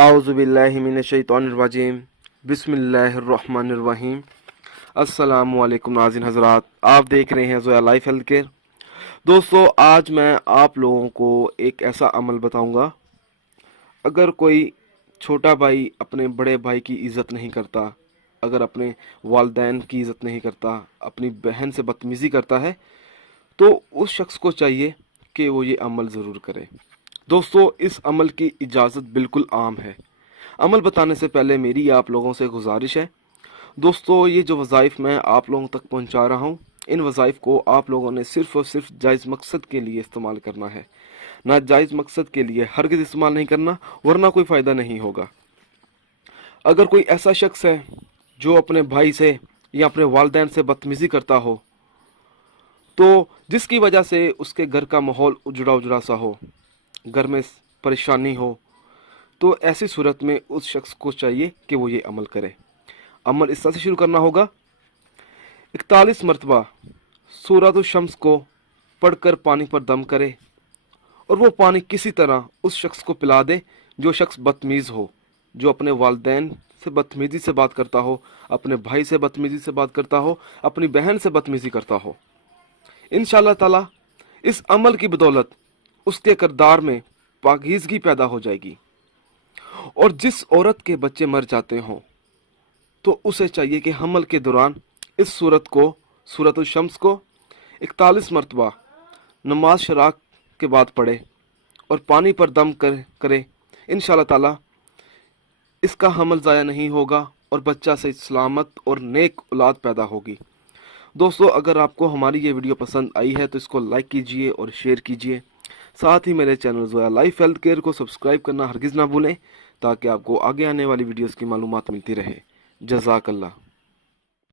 आउज़ुबिल्लाहिमिनश्शैतानिर्रजीम बिस्मिल्लाहिर्रहमानिर्रहीम। अस्सलामुअलैकुम नाज़रीन हज़रात, आप देख रहे हैं ज़ोया लाइफ हेल्थ केयर। दोस्तों, आज मैं आप लोगों को एक ऐसा अमल बताऊंगा। अगर कोई छोटा भाई अपने बड़े भाई की इज़्ज़त नहीं करता, अगर अपने वालिदैन की इज़्ज़त नहीं करता, अपनी बहन से बदतमीज़ी करता है, तो उस शख्स को चाहिए कि वो ये अमल ज़रूर करे। दोस्तों, इस अमल की इजाज़त बिल्कुल आम है। अमल बताने से पहले मेरी आप लोगों से गुजारिश है। दोस्तों, ये जो वज़ाइफ मैं आप लोगों तक पहुंचा रहा हूं, इन वज़ाइफ को आप लोगों ने सिर्फ़ और सिर्फ जायज़ मकसद के लिए इस्तेमाल करना है। नाजायज़ मकसद के लिए हरगिज़ इस्तेमाल नहीं करना, वरना कोई फ़ायदा नहीं होगा। अगर कोई ऐसा शख्स है जो अपने भाई से या अपने वालिदैन से बदतमीज़ी करता हो, तो जिसकी वजह से उसके घर का माहौल उजड़ा उजड़ा सा हो, घर में परेशानी हो, तो ऐसी सूरत में उस शख्स को चाहिए कि वो ये अमल करे। अमल इस तरह से शुरू करना होगा। 41 मरतबा सूरत शम्स को पढ़कर पानी पर दम करे और वो पानी किसी तरह उस शख्स को पिला दे जो शख्स बदतमीज़ हो, जो अपने वालिदैन से बदतमीज़ी से बात करता हो, अपने भाई से बदतमीज़ी से बात करता हो, अपनी बहन से बदतमीज़ी करता हो। इंशाअल्लाह ताला इस अमल की बदौलत उसके किरदार में पाकीज़गी पैदा हो जाएगी। और जिस औरत के बच्चे मर जाते हों, तो उसे चाहिए कि हमल के दौरान इस सूरत शम्स को 41 मरतबा नमाज शराक के बाद पढ़े और पानी पर दम करे। इंशाअल्लाह ताला इसका हमल ज़ाया नहीं होगा और बच्चा से सलामत और नेक औलाद पैदा होगी। दोस्तों, अगर आपको हमारी ये वीडियो पसंद आई है तो इसको लाइक कीजिए और शेयर कीजिए। साथ ही मेरे channel Zoya life health care को सब्सक्राइब करना हरगिज़ ना भूलें, ताकि आपको आगे आने वाली वीडियोस की मालूमात मिलती रहे। जज़ाकल्लाह।